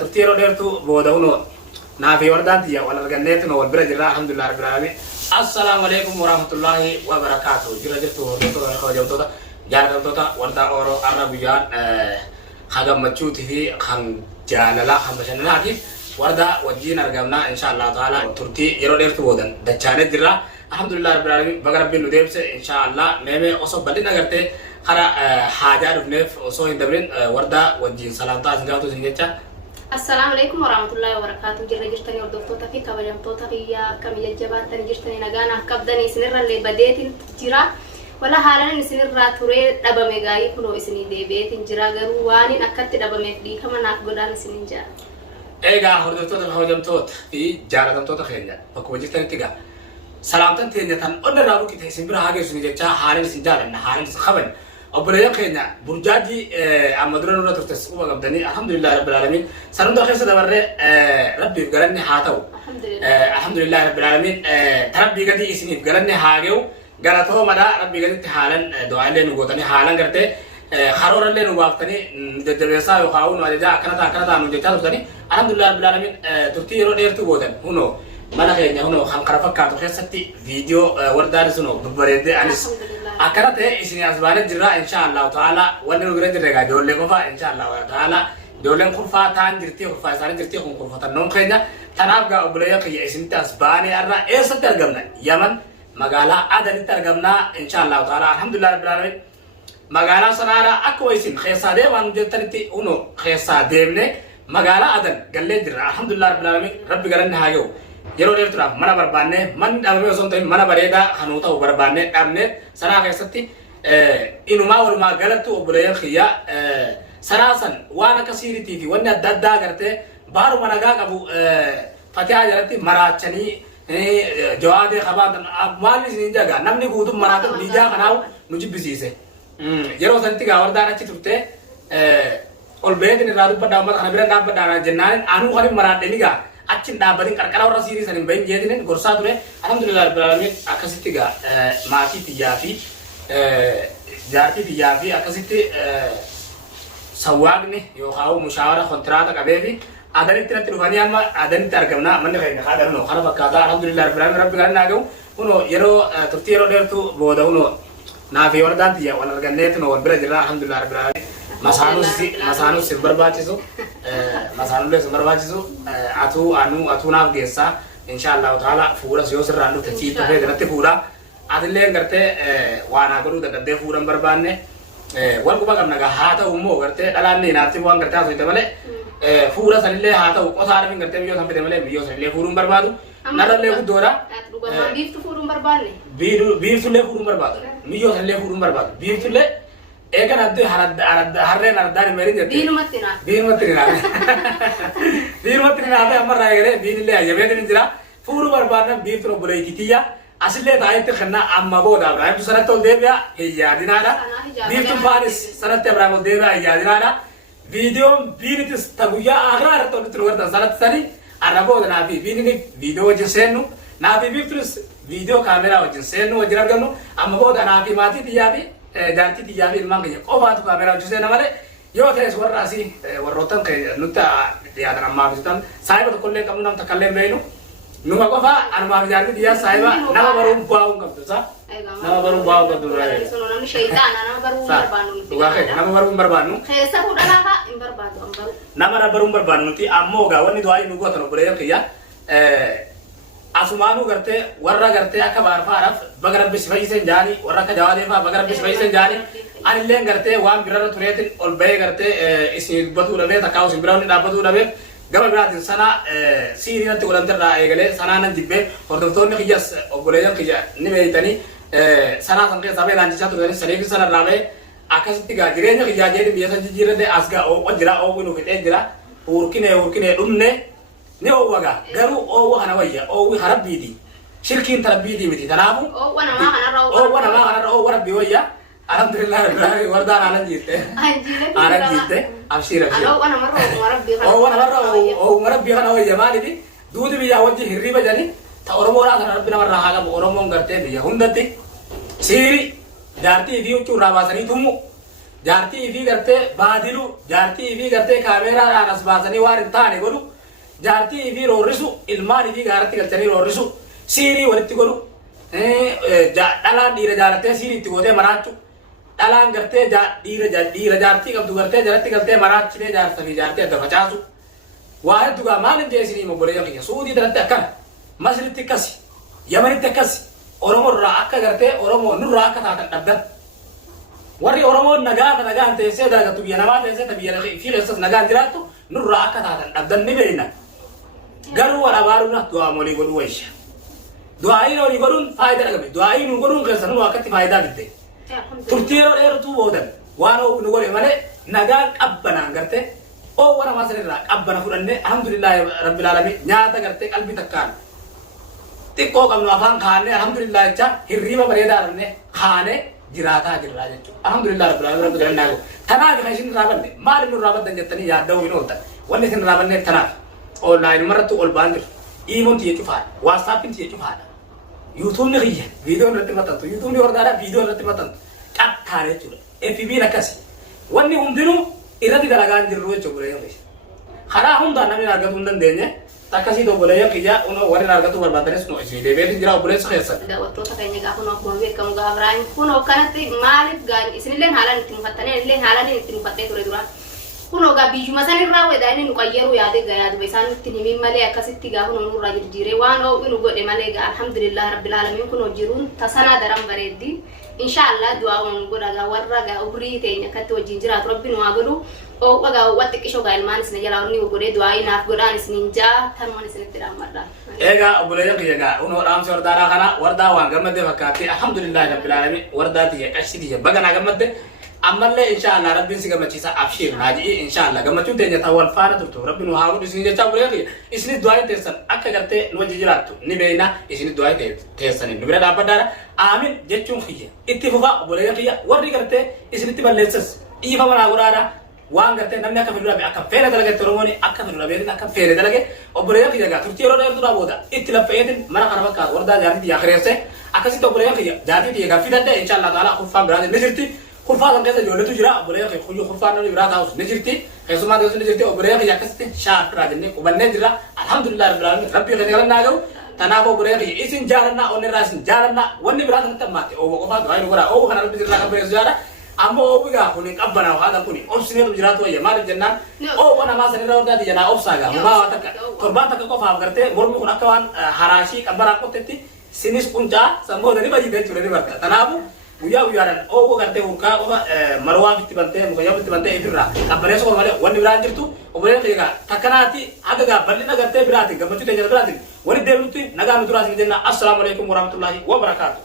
ترتيرو ديرتو بودهونو نافي وردانتي ولا الجنة والبر جرا الحمد لله رب العالمين. السلام عليكم ورحمة الله وبركاته. جرا جرتو ديرتو خواجم توتا جار توتا وردا أورو عربيان خاجة مچوتي في خان جانلا خان بشنلا كي وردا وجينا رجعنا إن شاء الله تعالى ترتي يرو ديرتو بودن دچانة جرا الحمد لله رب العالمين. بقرب بينو دير سے إن شاء الله نمے أصوب بدينا کرتے خرا حاجة رفنف أصوه دبرين وردا وجين سلام تاج جاتو سنجتا. السلام عليكم ورحمة الله وبركاته. جرى جرتني وردفتوتا في كبريم توتا في كم يجبان تاني جرتني نجانا كبدني سنر اللي بديت جرا ولا حالا سنر راتوري دبا مجاي كلو سني دبيت جرا جرواني نكت دبا مفدي كمان ناقدان سنينجا. إيجا وردفتوتا خوجم توت في جارة توتا خينجا بكوجتني تيجا سلامتن تيجا تان أنا رابو كده سنبرا حاجة سنيجا حالين سنجارنا حالين خبن. أبولا خينا برجاجي أمدرنا نورا ترتسقوا قبضني الحمد لله رب العالمين. سلام دخل سدبر ربي بقرني حاتو. الحمد لله رب العالمين. تربي قدي اسمي بقرني حاجو قالته مدا ربي قدي تحالن دعاء لين وقتني حالن قرته خرور لين وقتني دجبسا يقاون وجا كنتا نجتا وقتني الحمد لله رب العالمين. ترتيرو ديرتو بودن هنو mana kayaknya hono kan karafa kato khesati video wardar suno berede anis akarate isini asbane jirra insyaallah taala wanu gure direga jolle ko fa insyaallah taala jolle ko fa tan dirti ko fa sare dirti ko fa tan non kaynya tanab ga obleya kay isini asbane arra esa tergamna yaman magala adan tergamna insyaallah taala alhamdulillah rabbil alamin magala sanara akwa isin khesade wan jetanti uno khesademne magala adan galle dirra alhamdulillah rabbil alamin rabbi galanna hayo Jero der turap mana barbanne man dambe osonten mana bareda hanuta barbanne damne sana kaisati inuma warma galatu obraya khiya sarasan wana kasiri tv wanna dadda garte baru managa kabu fatiha jarati marachani jawade khaban mali ninjaga namni gudu marata lija kanaw nuji bisise jero santi gawardana chiturte ol bedni radu padama khabira na padana jennan anu khali marade niga acin dabarin karkara orang siri sanin bayin jadi nih gorsa tuh alhamdulillah beralamin akasih tiga mati tijafi jati tijafi akasih sawag nih yo kau musyawarah kontrak kabevi ada nih tidak terufanian mah ada nih tergamna mana kayak ada no karena bakal alhamdulillah beralamin rabbi kan nagau uno yero tertiro der tuh bodoh uno nafi wardan tiya walau gannet no berjera alhamdulillah beralamin masanu si berbatisu masanu le berbatisu atu naaf gessa insyaallah taala fura sio serrandu tachi to he ganate fura adille garte wana garu da de fura barbanne wal kuba gamna ga hata ummo garte dalanne naati wan garte aso temale fura sanille hata ko sar min garte biyo sampe temale biyo sanille furum barbadu nadalle ku dora beef to furum barbanne beef to le furum barbadu biyo sanille furum barbadu beef to le Ekan ada harre nardani meri jadi. Dinu matina. Apa amar raya gere dinu le aja beda nih jera. Furu barbana beef terus boleh kitiya. Asli tahu itu kena amma boda. Raya tu sanat tol debya iya dinada. Beef tu panis sanat tiap raya debya iya dinada. Video itu taguya agar tol terus ada sanat tadi. Ada boda nabi video jensenu. Nabi beef terus video kamera jensenu wajar ganu. Amma boda nabi mati tiapi. Janti tijabi ilmangnya. Oh batu kamera justru namanya. Yo tes warasi warotan kayak nuta dia ada nama bisitan. Saya betul kolle kamu nam takalem belu. Numa kau fa arma bijarnya dia saya nama baru bau kamu sah. Nama baru bau kamu dulu. Nama syaitan, nama baru berbanu. Nama baru berbanu. Kayak saya udah lah kak, berbanu. Nama baru berbanu ti ammo gawan itu aja nunggu atau beraya kia. Asumanu garte warra garte akka barfaraf bagarab bisfaisen jani warra ka jawade fa bagarab bisfaisen jani anillen garte wan birara turetin olbe garte isi batu labe ta kaus birawni da batu labe gaba biratin sana siri nanti ulantar da egale sana nan dibbe ordofton ni khijas ogoleyan khija ni meitani sana sanke sabe lan chatu gani sare bi sana rabe akasiti ga direnya khija jedi biasa jijira de asga o jira o winu kete jira urkine dumne ni owaga garu owa hana waya owi harabidi shirkin tarabidi miti tanabu wana ma hana raw warabbi waya alhamdulillah rabbil wardan alan jite abshira wana marabbi hana waya malidi dudi biya wajhi hirriba jani ta oromo ra hana rabbina marra haga oromo ngarte biya hundati siri darti diu chu rabasani tumu jaartii fi gartee baadilu jaartii fi gartee kaameeraadhaan as baasanii waan hin taane godhu jaartii fi roorrisu ilmaan fi gaaratti galchanii roorrisu siirii walitti godhu dhalaan dhiira jaalattee siirii itti gootee maraachu dhalaan gartee dhiira jaartii qabdu gartee jalatti galtee maraachitee jaarsa fi jaartii adda facaasu waa hedduugaa maal hin jeesinii obboleeyyan kiyya suudii jalatti akkana masritti akkasi yamanitti akkasi oromoo irraa akka gartee oromoo nurraa akka taatan dhabdan warri oromoo nagaan teessee dalagatu biyya namaa teessee biyya fi keessas nagaan jiraattu nurraa akka taatan dhabdan ni beekna garuu wal abaaruudha du'aa molii godhuu wayisha du'aayin olii godhuun faayidaa dhagabe du'aayin nu godhuun keessa nu akkatti faayidaa bidde turtii yeroo dheertuu boodan waan nu godhe malee nagaan qabbanaan gartee oo wana masanirraa qabbana fudhannee alhamdulillahi rabbil alamin nyaata gartee qalbii takkaan xiqqoo qabnu afaan kaanee alhamdulillahi jecha hirriba bareedaa arganne kaanee jiraataa jirraa jechuudha alhamdulillahi rabbil alamin rabbil alamin tanaaf kan isin raabanne maal nu raabanne jettanii yaadda'uu hin ooltan wanni isin raabanne tanaaf online marratti ol baan jiru imoon tiye cufaadha whatsappin tiye cufaadha yuutuubni kiyya viidiyoo irratti maxxantu yuutuubni hordaadha viidiyoo irratti maxxantu qaqqaare jechuudha FB'n akkasi wanni hundinuu irratti dalagaan jirru jechuudha buleeyyan karaa hundaan namni argatu hin dandeenye akkasii obboleeyyan kiyya warri argatu barbaadanis nu isin deebi'eetiin jira obboleessa keessan. Daawwattoota keenya gaafa nu akkuma beekamu gaafiraan kunoo kanatti maaliif gaani isinillee haalaan itti mufattanii illee haalaan itti mufattee ture duraan. Kunoo gaa biyyuma sanirraa weedhaan nu qayyaru yaade gayaaduma isaan itti himin malee akkasitti gaafa nu nurraa jirjiiree waan oo'u nu godhe malee gaa alhamdulillah rabbil alamin kunoo jiruun tasanaa daran bareeddi. Inshallah du'aa nu godha gaa warra gaa ubrii teenya akkatti wajjin jiraatu rabbi nu haa godhu. Oo gaa watti qishoo gaa ilmaan isin jalaa inni godhee du'aa inaaf godhaan isin jaa tanuun isinitti dhaammadha. Egaa obboleeyyan kiyya gaa unoo dhaamsi wardaadhaa kana wardaa waan gammadde fakkaatti alhamdulillah rabbil alamin wardaa tiyya qashii tiyya baganaa gammadde ammallee inshallah rabbiin si gammachiisa abshir naaji inshallah gammachuun teenya ta'uu wal faana turtu rabbiin haa godhu isin jecha obboleeyyan kiyya isin du'aa teessan akka gartee nu wajji jiraattu ni beeyna isin du'aa teessan nu bira dhaabbadhaadha aamin jechuun kiyya itti fufa obboleeyyan kiyya warri gartee isinitti balleessas dhiifa manaa godhaadha waan gartee namni akka fedhu dhabe akka feene dalage Oromoon akka fedhu dhabe akka feene dalage obboleeyyan kiyya gaa turtii yeroo dheertuu booda itti laffeetin mana kana fakkaatu wardaa jaartii yaa kireesse akkasitti obboleeyyan kiyya jaartii tiyya gaa fidadde inshallah taala kurfaan biraatiin ni jirti kurfaa kan keessa ijoolletu jira obboleeyyan kiyya kuyyuu kurfaan namni biraa taa'us ni jirti keessumaa ta'us ni jirti obboleeyyan kiyya akkasitti shaakraa jennee qubannee jirra alhamdulillah rabbil alamin rabbii keenya galannaa gahu tanaaf obboleeyyan kiyya isin jaalannaa onnirraa isin jaalannaa wanni biraa kanatti ammaate oobo qofaa du'aa nu godhaa oobo kana rabbi jirraa kan beeksisu jaala amma obiga kuni qabbana haada kuni obsineetu jiraatu wayya maal jennaan oo wana ma sanira wadaati jana obsaaga ma wataka torban takka qofa gartee mormi kun akka waan haraashii qabbara qotetti sinis qunca samooda ni baji deechu ni barka tanaafu guyyaadhaan oo gartee urkaa qofa marwaa fitti bantee mukayyaa fitti bantee ibirra qabbareessa qofa malee wanni biraan jirtu obboleen keega takkanaati hagaga bal'ina gartee biraati gammachuu teenya biraati wani deebinutti nagaa nu duraasin jenna assalamu alaikum warahmatullahi wabarakatuh.